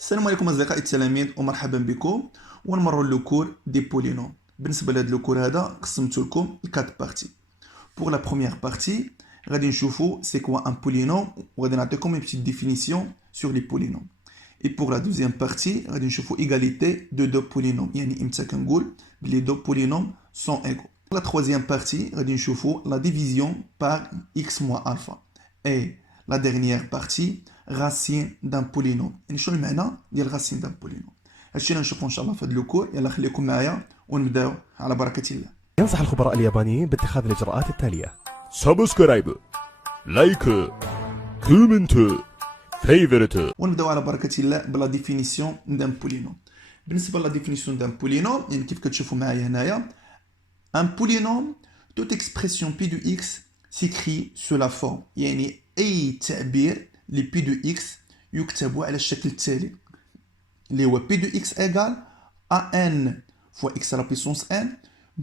السلام عليكم أصدقائي التلاميذ ومرحبا بكم ونمروا لو كور دي بولينوم. بالنسبة لهذا لو كور هذا قسمت لكم لكات بارتي. بور لا بروميير بارتي غادي نشوفوا سي كوا ان بولينوم وغادي نعطيكم une petite définition sur les polynômes. Et pour la deuxième partie غادي نشوفوا égalité de deux polynômes، يعني امتى كنقول بلي deux polynômes sont égaux. Pour la troisième partie غادي نشوفوا la division par x moins alpha. Et la dernière partie racine d'un polynôme. يعني شنو المعنى ديال racine d'un polynôme؟ هادشي اللي نشوفوا ان شاء الله في هذا الكور. يلا خليكم معايا ونبداو على بركة الله. ينصح الخبراء اليابانيين باتخاذ الإجراءات التالية: سبسكرايب، لايك، كومنت، فيفورت. ونبداو على بركة الله بلا ديفينيسيون دان بولينوم. بالنسبة لا ديفينيسيون دان بولينوم يعني كيف كتشوفوا معايا هنايا un polynôme toute expression p de x s'écrit sous la forme، يعني أي تعبير ل p de x يكتب على الشكل التالي اللي هو p de x égale an fois x à la puissance n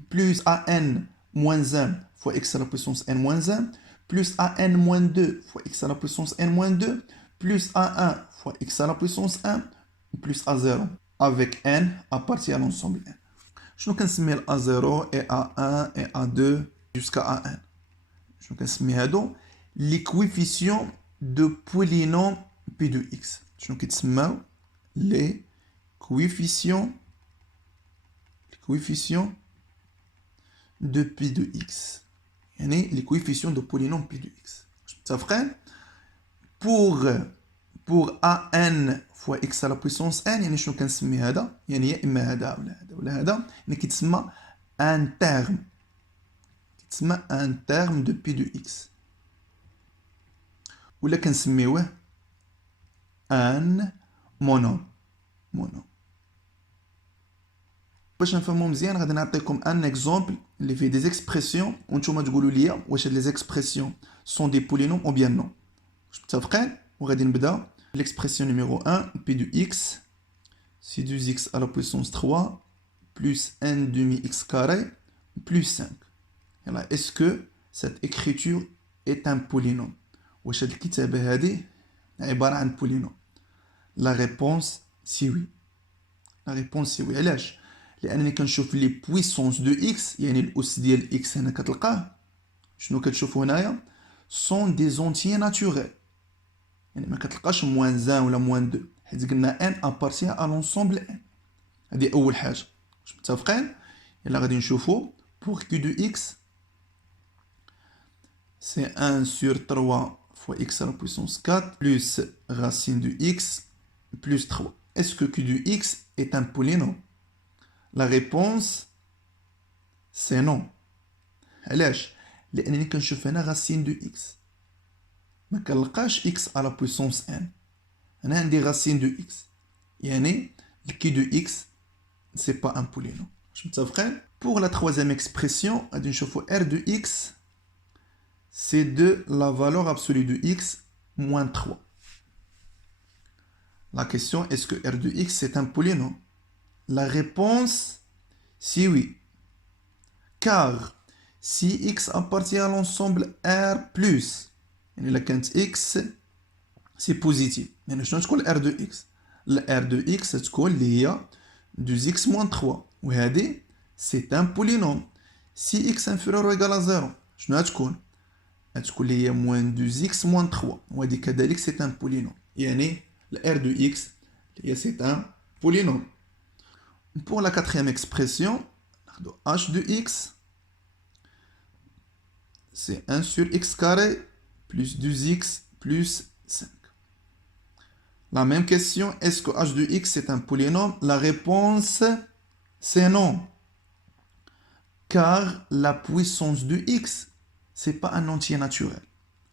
plus an moins 1 fois x à la puissance n moins 1 plus an moins 2 fois x à la puissance n moins 2 plus a1 fois x à la puissance 1 plus a0 avec n appartient à l'ensemble n. شنو كنسمي ال A0 et A1 et A2 jusqu'à AN؟ شنو كنسمي هادو لي كويفيسيون دو بولينوم بي دو اكس. شنو كيتسماو لي كويفيسيون دو بي دو اكس، يعني لي كويفيسيون دو بولينوم بي دو اكس. متفقين؟ pour an fois x à la puissance n يعني شنو كنسمي هذا؟ يعني يا اما هذا ولا هذا ولا هذا، يعني كيتسمى ان تيرم، كيتسمى ان تيرم دو بي دو اكس، ولا كنسميوه ان مونوم. باش نفهمو مزيان غادي نعطيكم ان اكزومبل اللي فيه دي زيكسبرسيون وانتوما تقولوا لي واش هاد لي زيكسبرسيون سون دي بولينوم او بيان نو. متفقين؟ وغادي نبدا. L'expression numéro 1, p de x, c'est 2x à la puissance 3, plus n demi x carré, plus 5. Alors, est-ce que cette écriture est un polynôme? واش هاد الكتابة هادي عبارة عن polynôme? La réponse, c'est oui. La réponse, c'est oui. علاش؟ لأنني كنشوف لي puissance de x، يعني الأس ديال x هنا كتلقاه شنو كتشوفو هنايا؟ sont des entiers naturels. يعني ما كتلقاش موان 1 ولا موان 2 حيت قلنا ان ابارتيان ا لونسومبل ان. هذه اول حاجه. واش متفقين؟ يلا غادي نشوفوا pour q de x c'est 1 sur 3 fois x à la puissance 4 plus racine de x plus 3. Est-ce que q de x est un polynôme? La réponse c'est non. علاش؟ لانني كنشوف هنا racine de x ما كنلقاش x à la puissance n. انا عندي racine de x، يعني le q de x c'est pas un polynôme. واش متفقين؟ pour la troisième expression غادي نشوفوا r de x c'est de la valeur absolue de x moins 3. La question est-ce que r de x c'est un polynôme? La réponse c'est oui, car si x appartient à l'ensemble r plus يعني إلا كانت x سي بوزيتيف، يعني شنو تكون r de x؟ ال r de x تكون اللي هي 2x moins 3، وهذه سي ان بولينوم. si x inférieur ou égal à 0 شنو غتكون؟ غتكون اللي هي moins 2x moins 3، وهذه كذلك سي ان بولينوم، يعني ال r de x اللي هي سي ان بولينوم. pour la quatrième expression ناخدو h de x c'est 1 sur x carré plus 2x plus 5. La même question, est-ce que h de x est un polynôme? La réponse, c'est non. Car la puissance de x, c'est pas un entier naturel.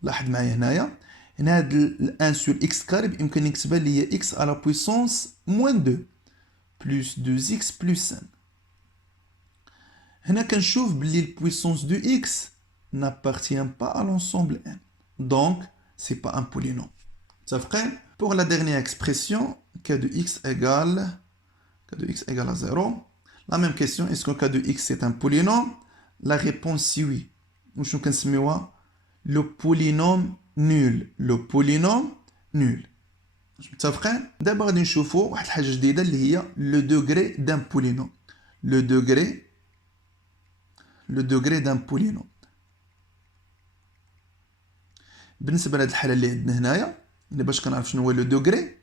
لاحظ معايا هنايا هاد 1 sur x carré بإمكان نكتبها اللي هي x à la puissance moins 2 plus 2x plus 5. هنا كنشوف بلي puissance de x n'appartient pas à l'ensemble n. Donc, c'est pas un polynôme. Pour la dernière expression, k de x égale à 0. La même question, est-ce que k de x est un polynôme? La réponse c'est oui. Nous connaissons le polynôme nul. Le polynôme nul. متفقين؟ دابا غادي نشوفوا واحد الحاجه جديده اللي هي لو دوغري دان بولينوم. لو دوغري دان بولينوم بالنسبه لهاد الحاله اللي عندنا هنايا، اللي باش كنعرف شنو هو لو دوغري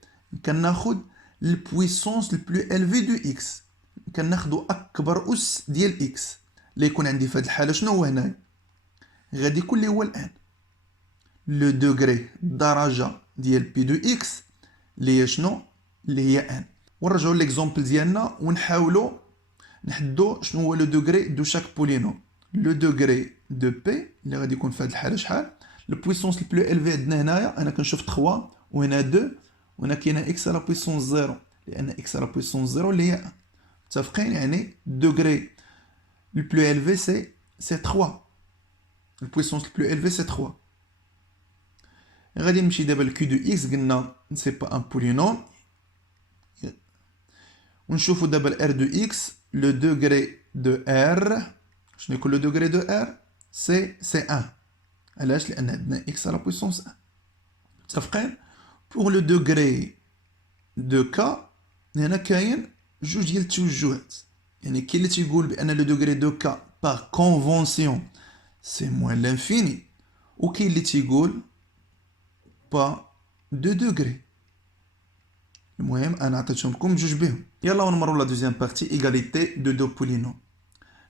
كناخذ البويسونس البلو الفي دو اكس، كناخذوا اكبر اس ديال اكس اللي يكون عندي في هاد الحاله. شنو هو هنايا؟ غادي يكون اللي هو الان لو دوغري الدرجه ديال بي دو اكس اللي هي شنو؟ اللي هي ان. ونرجعوا ليكزومبل ديالنا ونحاولوا نحددوا شنو هو لو دوغري دو شاك بولينوم. لو دوغري دو بي اللي غادي يكون في هاد الحاله شحال؟ البويسونس البلو الفي عندنا هنايا انا كنشوف 3 وهنا 2 وهنا كاينه اكس على بويسونس 0، لان اكس على بويسونس 0 اللي هي 1. متفقين؟ يعني دوغري البلو الفي سي 3، البويسونس البلو الفي سي 3. غادي نمشي دابا لكي دو اكس، قلنا سي با ان بولينوم، ونشوفوا دابا الار دو اكس. لو دوغري دو ار شنو يكون لو دوغري دو ار؟ سي 1. علاش؟ لان عندنا اكس على بويسونس 1. متفقين؟ بوغ لو دوغري دو كا هنا كاين جوج ديال التوجهات، يعني كاين اللي تيقول بان لو دوغري دو كا باغ كونفونسيون سي موان لانفيني، وكاين اللي تيقول با دو دوغري. المهم انا عطيتهم لكم جوج بهم. يلا ونمروا لا دوزيام بارتي ايغاليتي دو بولينوم.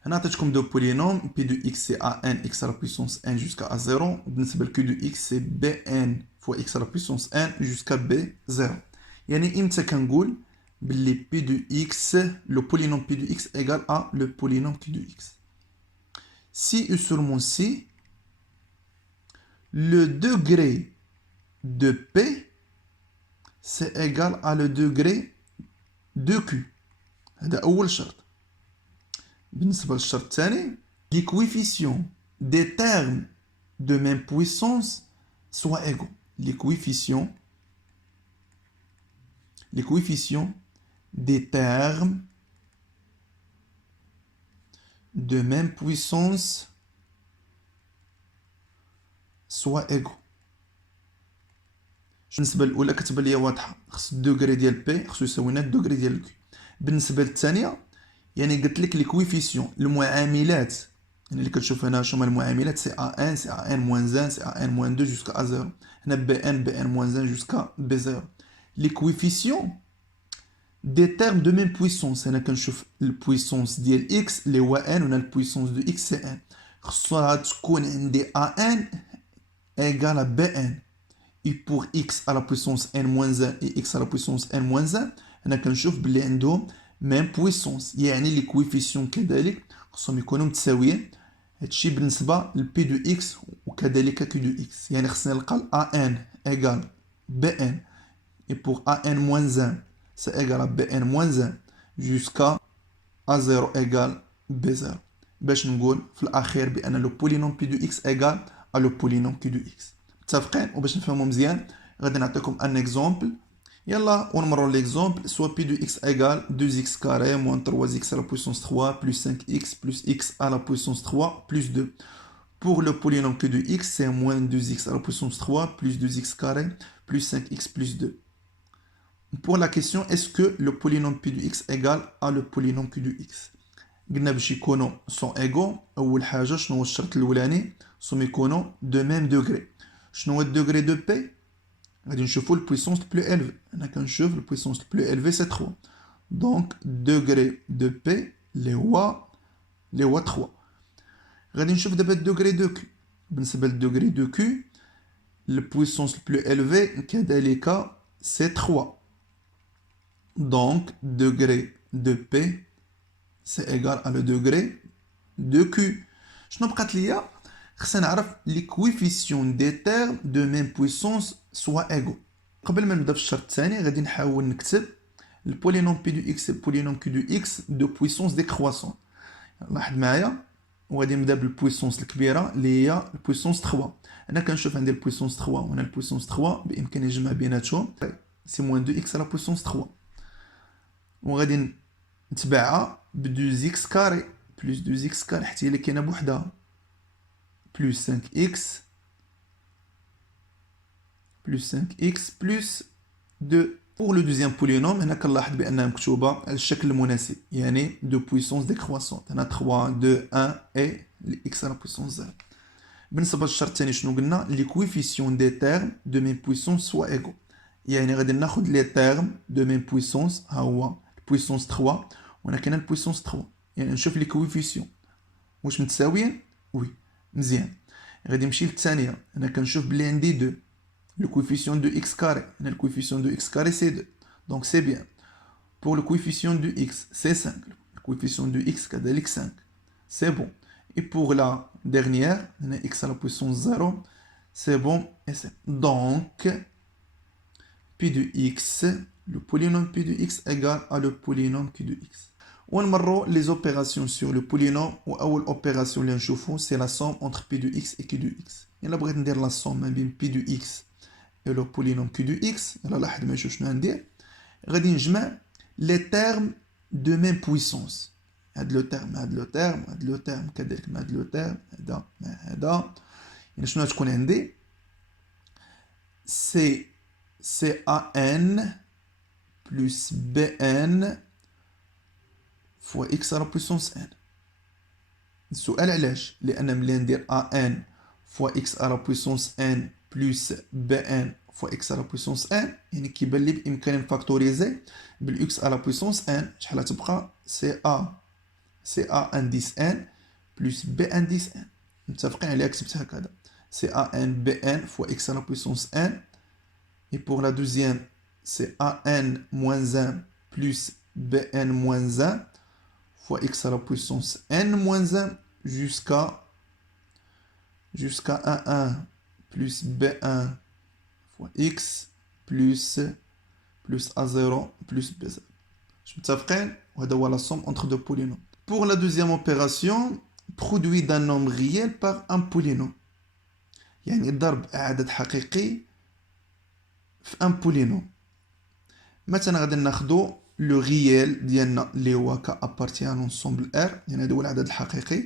هنا عطيتكم دو بولينوم بي دو اكس سي ا ان اكس على بويسونس ان جوسكا ا 0، بالنسبه لكي دو اكس سي بي ان فوا اكس على بويسونس ان جوسكا بي 0. يعني امتى كنقول باللي بي دو اكس لو بولينوم بي دو اكس ايغال ا لو بولينوم كي دو اكس سي او سولمون سي لو دوغري de P c'est égal à le degré de Q. هذا أول شرط. بالنسبة للشرط الثاني les coefficients des termes de même puissance soient égaux. Les coefficients des termes de même puissance soient égaux. بالنسبه الاولى كتبان ليا واضحه، خص الدوغري ديال بي خصو يساوي نات الدوغري ديال كيو. بالنسبه للثانيه يعني قلت لك لي كويفيسيون المعاملات، يعني اللي كتشوف هنا شنو هما المعاملات سي ا ان سي ا ان موان 1 سي ا ان موان 2 جوسكا ا 0، هنا بي ان موان 1 جوسكا بي 0. لي كويفيسيون دي تيرم دو ميم بويسونس، هنا كنشوف البويسونس ديال اكس اللي هو ان، وهنا البويسونس دو اكس سي ان، خصها تكون عندي ا ان ايغال بي ان. et pour x à la puissance n-1 et x à la puissance n-1 هنا كنشوف بلي عندهم ميم بويسونس، يعني لي كويفيسيون كذلك خصهم يكونوا متساويين. هادشي بالنسبه لبي دو اكس وكذلك كي دو اكس، يعني خصني نلقى ا ان ايغال بي ان et pour an-1 c'est égal à bn-1 jusqu'à a0 égale b0، باش نقول في الاخير بان لو بولينوم بي دو اكس ايغال ا لو بولينوم كي دو اكس. متفقين؟ وباش نفهمو مزيان غادي نعطيكم ان اكزومبل. يلا ونمروا ليكزومبل. سوا بي دو اكس ايغال 2x كاري موان 3x à la puissance 3 plus 5x plus x à la puissance 3 plus 2. Pour le polynôme que de x, c'est moins 2x à la puissance 3 plus 2x carré plus 5x plus 2. Pour la question, est-ce que le polynôme p de x égale à le polynôme q de x؟ قلنا باش يكونوا sont égaux. أول حاجة شنو هو الشرط الأولاني؟ sont يكونوا de même degré. شنو هو الدوغري دو بي؟ غادي نشوفوا البويسونس البلو إلفي. أنا كنشوف البويسونس البلو إلفي سي 3. دونك دوغري دو بي اللي هو 3. غادي نشوف دابا الدوغري دو كيو. بالنسبة للدوغري دو كيو البويسونس البلو إلفي كذلك سي 3. Donc, degré de P, c'est égal à le degré de Q. شنو بقات ليا؟ خصنا نعرف les coefficients des termes de même puissance soient égaux. قبل ما نبدا في الشرط الثاني غادي نحاول نكتب البولينوم P de x et البولينوم Q de x de puissance décroissante. لاحظ معايا وغادي نبدا بالبويسونس الكبيره اللي هي البويسونس 3. انا كنشوف عندي البويسونس 3 وهنا البويسونس 3 بامكاني نجمع بيناتهم سي موان 2 x على بويسونس 3. وغادي نتبعها ب 2x كاري بلس 2x كاري حتى هي اللي كاينه بوحدها بلس 5x بلس 5x بلس 2. Pour le deuxième polynôme هنا كنلاحظ بأنها مكتوبة على الشكل المناسب يعني 2 puissance décroissante هنا 3 2 1 et x à la puissance 0. بالنسبة للشرط الثاني شنو قلنا les coefficients des termes de même puissance soient égaux يعني غادي ناخذ لي تيرم دو ميم بويسونس ها هو البويسونس 3 وهنا كاين البويسونس 3 يعني نشوف لي كويفيسيون واش متساويين وي مزيان غادي نمشي للثانيه هنا كنشوف بلي عندي 2 le coefficient de x carré هنا le coefficient de x carré c'est 2 donc c'est bien pour le coefficient de x c'est 5 le coefficient de x كذلك 5 c'est bon et pour la dernière هنا x à la puissance 0 c'est bon et c'est donc P de x, le polynôme P de x égale à le polynôme Q de x. ونمروا les opérations sur le polynôme وأول opération اللي نشوفو c'est la somme entre P de x et Q de x. إلا بغيت ندير la somme ما بين P de x et le polynôme Q de x إلا لاحظ معايا شنو غندير غادي نجمع les termes de même puissance. هاد لو تيرم هاد لو تيرم هاد لو تيرم كذلك مع هاد لو تيرم هذا مع هذا يعني شنو غتكون عندي سي CAN plus BN fois x à la puissance n. السؤال علاش؟ لأن ملي ندير AN fois x à la puissance n plus BN fois x à la puissance n يعني كيبان لي بإمكاني نفاكتوريزي بال x à la puissance n شحال تبقى CA indice n plus B indice n متفقين عليها كتبتها هكذا CAN BN fois x à la puissance n. Et pour la deuxième, c'est AN-1 plus BN-1 fois x à la puissance n-1 jusqu'à 1 plus B1 fois x plus A0 plus B0. Je متفقين وهذا هو la somme entre deux polynômes. Pour la deuxième opération, produit d'un nombre réel par un polynôme. يعني ضرب عدد حقيقي في ان بولينوم مثلا غادي ناخدو لو ريال ديالنا اللي هو كابارتي ان انسومبل ار يعني هذا هو العدد الحقيقي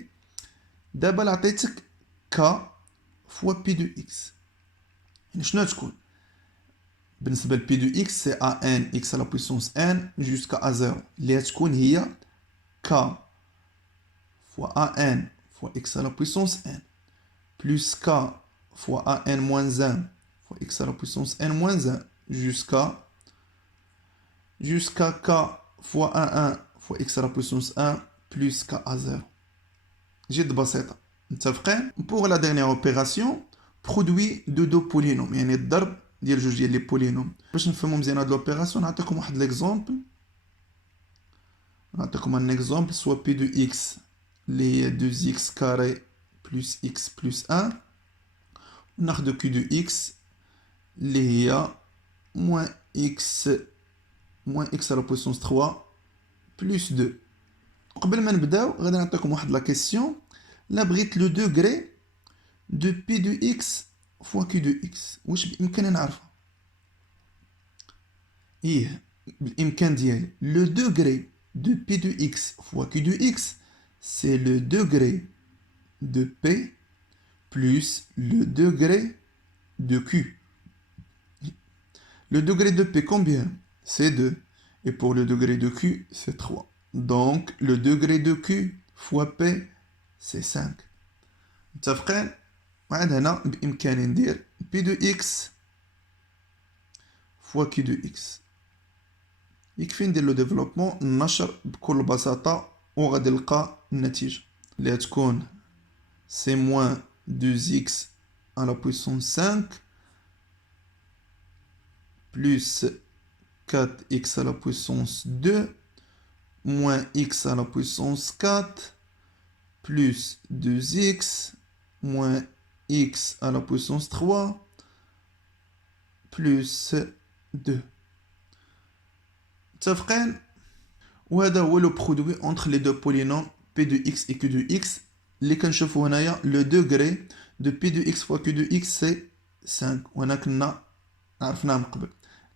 دابا عطيتك ك فوا بي دو اكس يعني شنو تكون بالنسبه لبي دو اكس سي ا ان اكس على بويسونس ان جوسكا ا 0 اللي تكون هي ك فوا ا ان فوا اكس على بويسونس ان بلس ك فوا ا ان موان 1 fois x à la puissance n-1 jusqu'à k fois 1 fois x à la puissance 1 plus k à 0. جد بسيطة متفقين؟ pour la dernière opération produit de deux polynômes يعني الضرب ديال جوج ديال لي بولينوم باش نفهمو مزيان هاد لوبيراسيون نعطيكم واحد ليكزومبل نعطيكم ان اكزومبل سوا بي دو x اللي هي 2x carré plus x plus 1 وناخدو q de x اللي هي moins x à la puissance 3 plus 2. قبل ما نبداو غادي نعطيكم واحد لا كيسيون لا بغيت لو دوغري دو بي دو اكس فوا كي دو اكس واش بامكاني نعرفها بالامكان ديالي لو دوغري دو بي دو اكس فوا كي دو اكس سي لو دوغري دو بي plus le degré de Q. Le degré de P, combien? C'est 2. Et pour le degré de Q, c'est 3. Donc, le degré de Q fois P, c'est 5. متفقين؟ وعند هنا بإمكاني ندير P de X fois Q de X. يكفي ندير لو ديفلوبمون النشر بكل بساطة وغادي نلقى النتيجة اللي هتكون c'est moins 2x à la puissance 5 plus 4x à la puissance 2 moins x à la puissance 4 plus 2x moins x à la puissance 3 plus 2. متفقين؟ وهذا هو لو برودوي entre les deux polynômes p de x et q de x اللي كنشوفو هنايا لو دوغري دو بي دو اكس فوا كيو دو اكس سي 5 وهنا كنا عرفناه من قبل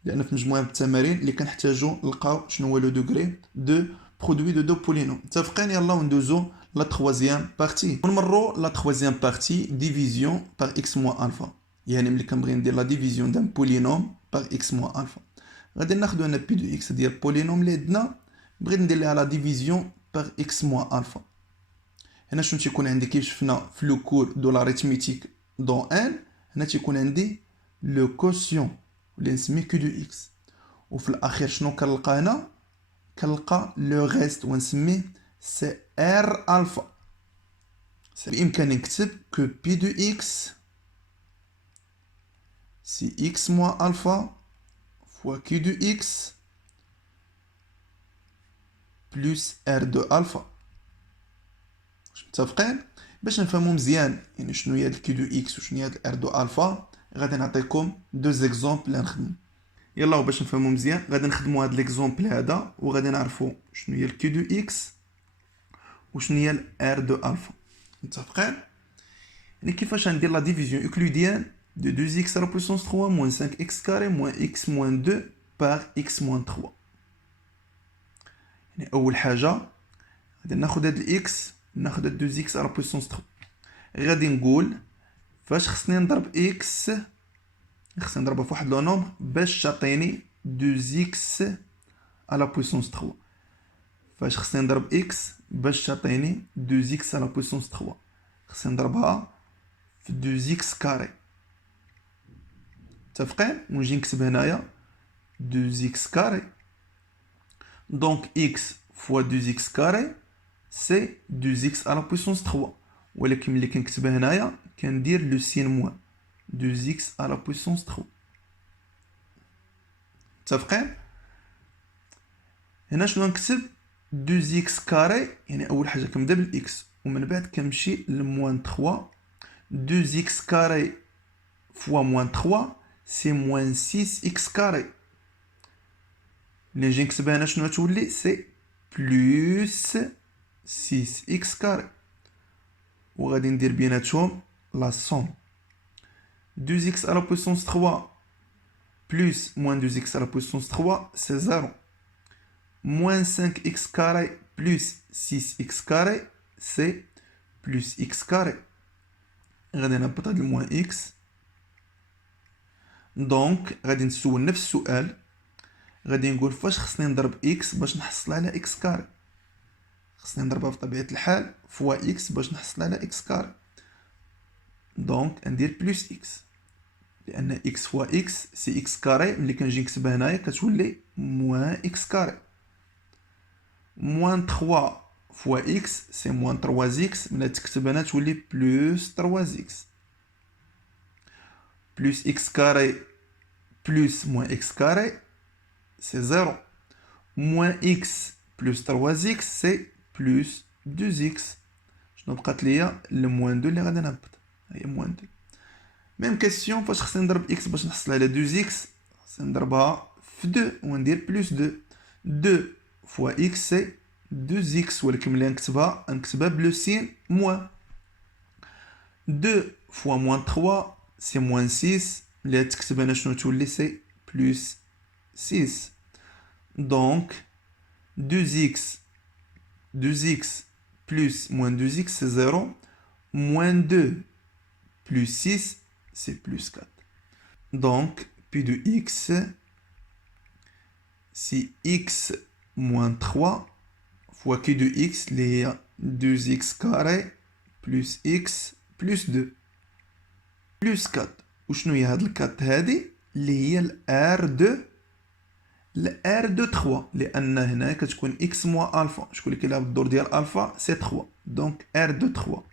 لان في مجموعه التمارين اللي كنحتاجو نلقاو شنو هو لو دوغري دو برودوي دو بولينوم. متفقين؟ يلا وندوزو لا تخوازيام بارتي ونمرو لا تخوازيام بارتي ديفيزيون بار اكس موان الفا يعني ملي كنبغي ندير لا ديفيزيون دان بولينوم بار اكس موان الفا غادي ناخدو هنا بي دو اكس ديال بولينوم اللي عندنا بغيت ندير ليها لا ديفيزيون باغ اكس موان الفا. هنا شنو تيكون عندي كيف شفنا في لو كور دو لاريتميتيك دون ان، هنا تيكون عندي لو كوسيون اللي نسميه كيو دو اكس، وفي الاخير شنو كنلقى هنا؟ كنلقى لو ريست ونسميه سي ار الفا. بامكاني نكتب كو بي دو اكس سي اكس موان الفا فوا كيو دو اكس بلس ار دو الفا. واش متفقين؟ باش نفهمو مزيان يعني شنو هي الكيو دو اكس وشنو هي الار دو الفا غادي نعطيكم دو زيكزامبل اللي نخدمو. يلا باش نفهمو مزيان غادي نخدمو هاد ليكزامبل هذا وغادي نعرفو شنو هي الكيو دو اكس وشنو هي الار دو الفا. متفقين؟ يعني كيفاش ندير لا ديفيزيون اكلوديان de 2x à la puissance 3 moins 5x carré moins x moins 2 par x moins 3. يعني أول حاجة غادي ناخد هاد الإكس ناخد هاد 2x à la puissance 3. غادي نقول فاش خصني نضرب x خصني نضربها في واحد لو نومبر باش تعطيني 2x à la puissance 3. فاش خصني نضرب x باش تعطيني 2x à la puissance 3 خصني نضربها في 2x كاري. متفقين؟ ونجي نكتب هنايا 2x كاري. دونك x فوا 2x كاري سي 2x على بويسونس 3، ولكن ملي كنكتبها هنايا كندير لو سين موان 2x على بويسونس 3. متفقين؟ هنا شنو نكتب 2x كاري، يعني اول حاجه كنبدا بالاكس ومن بعد كنمشي لموان 3. 2x كاري فوا موان 3 سي موان 6x كاري. اللي نجي نكتبها هنا شنو تولي سي بلوس 6x كاري، وغادي ندير بيناتهم لا سوم 2x على بويسونس 3 بلوس موان 2x على بويسونس 3 سي 0 موان 5x كاري بلوس 6x كاري سي بلوس x كاري. غادي نهبط هاد الموان x. دونك غادي نسول نفس السؤال، غادي نقول فاش خصني نضرب x باش نحصل على x كاري. خصني نضربها بطبيعة الحال فوا x باش نحصل على x كاري. دونك ندير بلوس x لان x فوا x سي x كاري. ملي كنجي نكتبها هنايا كتولي موان x كاري. موان 3 فوا x سي موان 3x. ملي تكتب هنا تولي بلوس 3x بلوس x كاري بلوس موان x كاري سي 0 موان x بلوس 3x سي بلوس 2x. شنو بقات ليا؟ الموان 2 اللي غادي نهبط هي موان 2. ميم كيسيون فاش خصني نضرب x باش نحصل على 2x خصني نضربها في 2 وندير بلوس 2. 2 فوا x سي 2x، ولكن ملي نكتبها بلو سين موان. 2 فوا موان 3 سي موان 6. ملي تكتب هنا شنو تولي سي بلوس 6. دونك 2x plus moins 2x c'est 0 moins 2 plus 6 c'est plus 4. Donc pi de x si x moins 3 fois q de x les 2x carré plus x plus 2 plus 4. وشنو هي هاد الكات هادي اللي هي الار دو الار دو 3 لان هنا كتكون اكس موان الفا. شكون اللي كيلعب الدور ديال الفا؟ سي 3. دونك ار دو 3.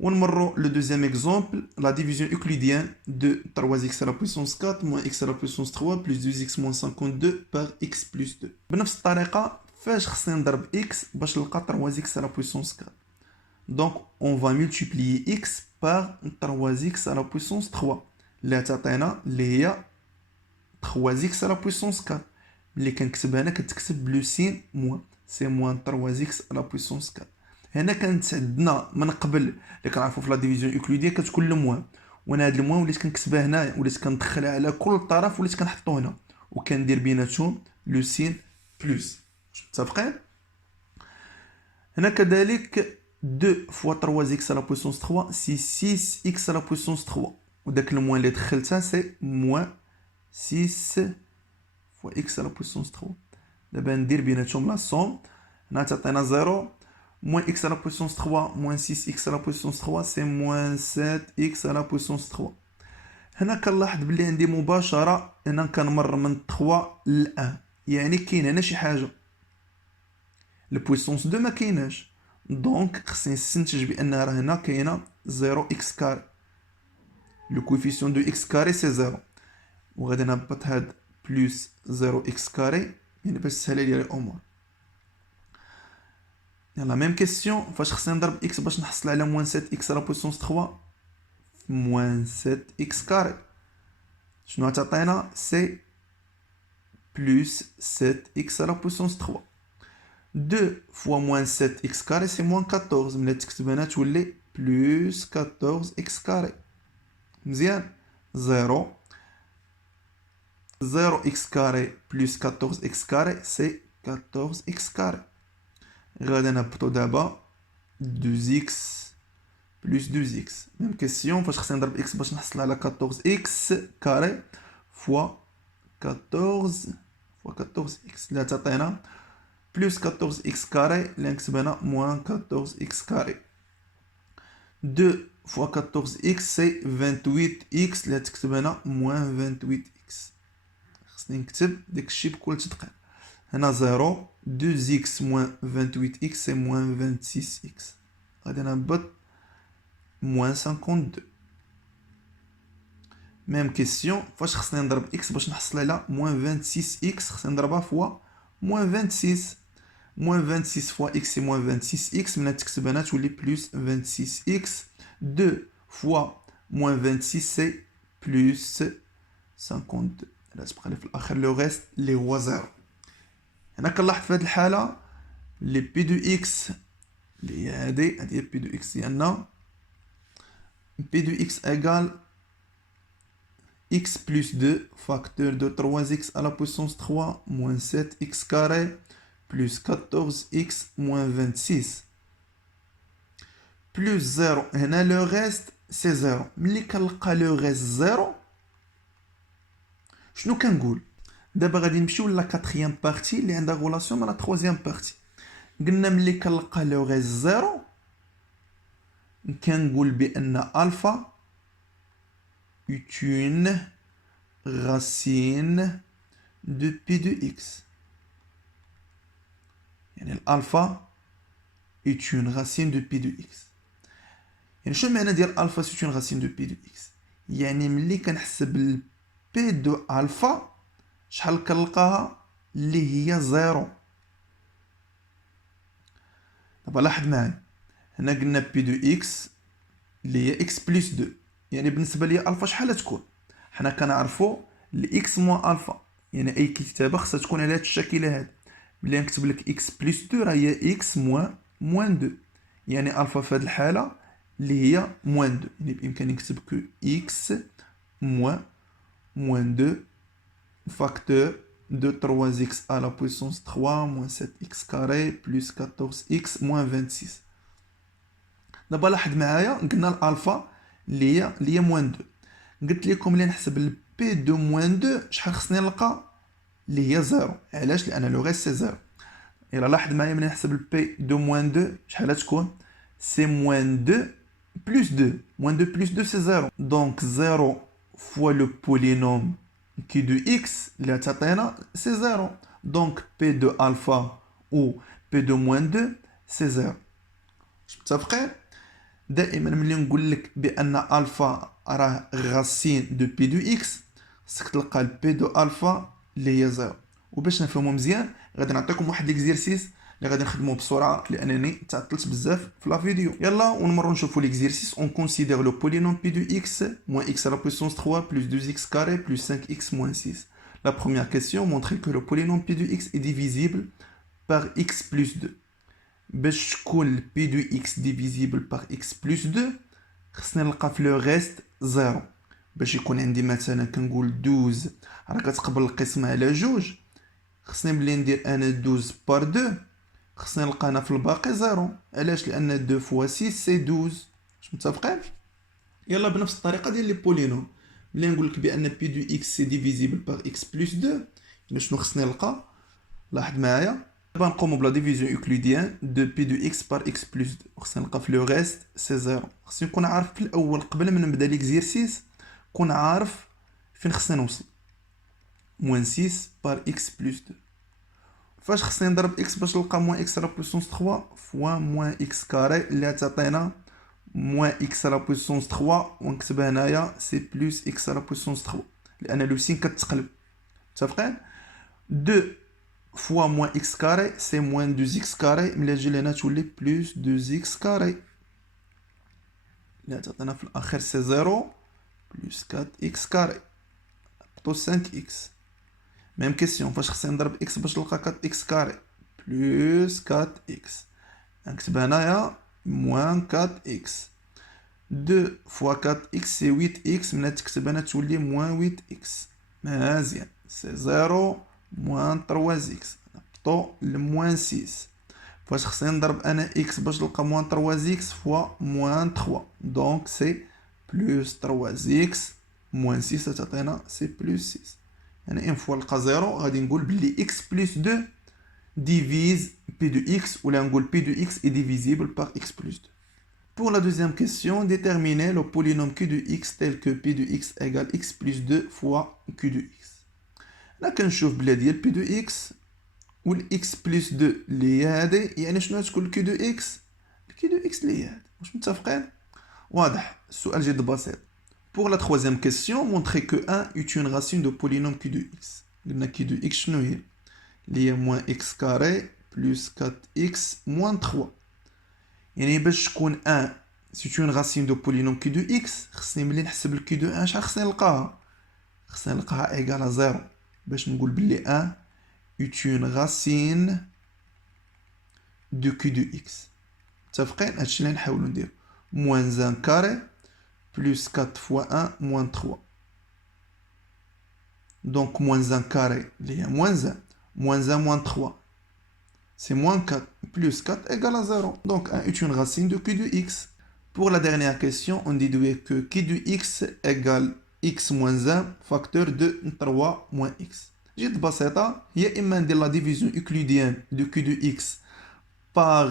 ونمروا لو دوزيام اكزومبل لا ديفيزيون اكليديان دو 3x à la puissance 4 moins x à la puissance 3 plus 2x moins 52 par x plus 2. بنفس الطريقه فاش خصني نضرب x باش نلقى 3x à la puissance 4. Donc on va multiplier x par 3x à la puissance 3 اللي تعطينا اللي هي 3x à la puissance 4. ملي كنكتب هنا كتكتب بلو سين موان سي موان 3x à la puissance 4. هنا كانت عندنا من قبل اللي كنعرفوا في لا ديفيزيون اكليديه كتكون الموان، وانا هاد الموان وليت كنكتبها هنايا وليت كندخلها على كل طرف وليت كنحطو هنا وكندير بيناتهم لو سين بلس. متفقين؟ هنا كذلك 2 fois 3x à la puissance 3 c'est 6x à la puissance 3 وداك الموان اللي دخلتها سي موان 6 fois x à la puissance 3. دابا ندير بيناتهم لا somme. هنا تعطينا 0 moins x à la puissance 3 moins 6x à la puissance 3 c'est moins 7x à la puissance 3. هنا كنلاحظ بلي عندي مباشرة هنا كنمر من 3 ل 1 يعني كاين هنا شي حاجة البويسونس 2 ما كايناش دونك خصني نستنتج بان راه هنا كاينه 0 x كاري لو كويفيسيون دو x كاري سي 0 وغادي نهبط هاد بلس 0 x كاري يعني باش تسهل لي الامور. يلا ميم كيسيون فاش خصني نضرب x باش نحصل على موان 7 x على بويسونس 3 موان 7 x كاري شنو غتعطينا سي بلس 7 x على بويسونس 3. 2 fois moins 7x carré c'est moins 14 ملي تكتب هنا تولي plus 14x carré مزيان 0 0x carré plus 14x carré c'est 14x carré. غادي نهبطو دابا 2x plus 2x même question فاش خصني نضرب x باش نحصل على 14x carré fois 14 fois 14x اللي تعطينا plus 14x carré, l'inx moins 14x carré. 2 fois 14x, c'est 28x, l'inx moins 28x. خصني نكتب داك الشيء بكل تدقيق. هنا 0 2x moins 28x, c'est moins 26x. غادي نهبط moins 52. Même question, فاش خصني نضرب x باش نحصل على moins 26x, خصني نضربها فوا moins 26. Moins 26 fois x c'est moins 26x. Maintenant, tu vas plus 26x. 2 fois moins 26 c'est plus 52. Là, je prends le reste, les rois 0. هنا كنلاحظ في هذه الحالة les p de x اللي هذه p de x ديالنا p de x égale x plus 2 facteur de 3x à la puissance 3 moins 7x carré plus 14x moins 26 plus 0 هنا le reste c'est 0 ملي كنلقى le reste 0 شنو كنقول دابا غادي نمشيو لا كاتريام بارتي اللي عندها غولاسيون مع لا ترويزيام بارتي. قلنا ملي كنلقى لو غيس 0 كنقول بان الفا est une racine de p de x. يعني الالفا est une racine de p de x. يعني شنو المعنى ديال الفا c'est une racine de p de x؟ يعني ملي كنحسب ال p de الفا شحال كنلقاها اللي هي 0. دابا لاحظ معايا هنا قلنا p de x اللي هي x plus 2 يعني بالنسبه لي الفا شحال تكون حنا كنعرفوا ل x موان الفا يعني اي كتابه خصها تكون على هذا الشكل هذا ملي نكتب لك x plus 2 راه هي x موان 2 يعني الفا في هذه الحاله اللي هي موان 2 يعني بامكاني نكتب كو x موان 2 facteur de 3x à la puissance 3 moins 7x carré plus 14x moins 26. دابا لاحظ معايا قلنا الالفا اللي هي موان 2 قلت لكم اللي نحسب ال p de موان 2 شحال خصني نلقى اللي هي 0 علاش لان لو غيس سي 0. الا لاحظ معايا ملي نحسب ال p de موان 2 شحال تكون سي موان 2 plus 2 موان 2 plus 2 c'est 0 donc 0 fois le polynôme qui de x اللي تعطينا c'est 0 donc p de alpha ou p de moins 2 c'est 0. متفقين؟ دائما ملي نقول لك بان الفا راه غاسين دو بي دو اكس خصك تلقى البي دو الفا اللي هي 0. وباش نفهمو مزيان غادي نعطيكم واحد ليكزيرسيس اللي غادي نخدموه بسرعه لانني تعطلت بزاف في لا فيديو. يلا ونمروا نشوفوا ليكزيرسيس. on considère le polynôme p de x moins x à la puissance 3 plus 2x carré plus 5x moins 6. La première question montre que le polynôme p de x est divisible par x plus 2. باش تكون p de x divisible par x plus 2 خصني نلقى في لو ريست 0. باش يكون عندي مثلا كنقول 12 راه كتقبل القسمه على جوج خصني ملي ندير انا 12 بار 2 خصني نلقى انا في الباقي 0. علاش لان 2 فوا 6 سي 12. واش متفقين؟ يلا بنفس الطريقه ديال لي بولينوم ملي نقول لك بان p de x c'est divisible par x plus 2 شنو خصني نلقى؟ لاحظ معايا دابا نقومو بلا ديفيزيون يوكليديان دو بي دو اكس بار اكس بلس 2 خصني نلقى في لو ريست سي زيرو. خصني نكون عارف في الاول قبل ما نبدا ليكزيرسيس نكون عارف فين خصني نوصل. موان 6 بار اكس بلس 2 فاش خصني نضرب اكس باش نلقى موان اكس على بويسونس 3 فوا موان اكس كاري اللي تعطينا موان اكس على بويسونس 3 ونكتبها هنايا سي بلس اكس على بويسونس 3 لان لو سين كتقلب. متفقين؟ 2 فوا موان اكس كاري سي موان 2 اكس كاري ملي تجي لهنا تولي بلس 2 اكس كاري اللي تعطينا في الاخر سي 0 بلس 4 اكس كاري نحطو 5 اكس. ميم كيسيون فاش خصني نضرب اكس باش نلقى 4 اكس كاري بلس 4 اكس نكتب هنايا موان 4 اكس. 2 فوا 4 اكس سي 8 اكس ملي تكتب هنا تولي موان 8 اكس. مزيان سي 0 موان 3 اكس نحطو لموان 6. فاش خصني نضرب انا اكس باش نلقى موان 3 اكس فوا موان 3 دونك سي بلس 3 اكس موان 6 تعطينا سي بلس 6. يعني ان فوا نلقى 0 غادي نقول بلي اكس بلس 2 ديفيز بي دو اكس ولا نقول بي دو اكس est divisible par x plus 2. Pour la deuxième question, déterminer le polynôme q de x tel que p de x égale x plus 2 fois q de x. هنا كنشوف بلا ديال p de x و x plus 2 اللي هي هادي يعني شنو تكون q de x؟ q de x اللي هي هادي. واش متفقين؟ واضح السؤال جد بسيط. Pour la troisième question, montrer que 1 est une racine de polynôme q de x. قلنا q de x شنو هي؟ اللي هي موان x كاري بلس 4x موان 3. يعني باش تكون 1 سي اون راسين دو بولينوم q de x خصني ملي نحسب ال q de 1 شحال خصني نلقاها؟ خصني نلقاها ايكال 0 باش نقول بلي 1 est une racine de q de x. متفقين؟ هادشي اللي نحاولو نديرو. موان 1 كاري plus 4 fois 1 moins 3. Donc moins 1 carré, il y a moins 1. Moins 1 moins 3. C'est moins 4. Plus 4 égale à 0. Donc 1 est une racine de q de x. Pour la dernière question, on déduit que q de x égale x moins 1 facteur de 3 moins x. جد بسيطة هي إما ندير la division euclidienne de q de x par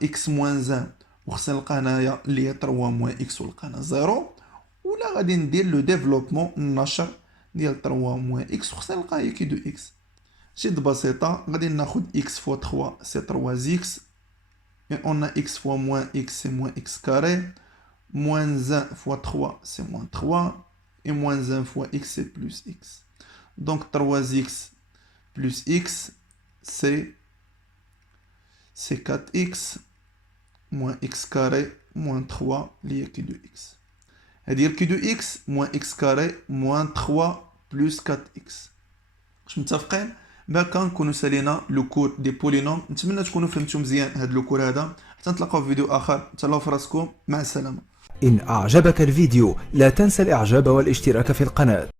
x moins 1 وخصني نلقى هنايا اللي هي 3 موان اكس ولقانا 0 ولا غادي ندير لو ديفلوبمون النشر ديال 3 موان اكس وخصني نلقى هي كي دو اكس. جد بسيطه غادي ناخد اكس فوا 3 سي 3 اكس اي اون اكس فوا موان اكس سي موان اكس كاري موان 1 فوا 3 سي موان 3 اي موان 1 فوا اكس سي بلس اكس. دونك 3 اكس بلس اكس سي 4 اكس moins x carré moins 3 lié q de x. C'est-à-dire q de x moins x carré moins 3 plus 4x. واش متفقين؟ بهكا نكونوا سالينا لو كور دي بولينوم. نتمنى تكونوا فهمتوا مزيان هذا لو كور هذا. حتى نتلاقاو في فيديو اخر. تهلاو في راسكم. مع السلامه. إن أعجبك الفيديو لا تنسى الإعجاب والاشتراك في القناة.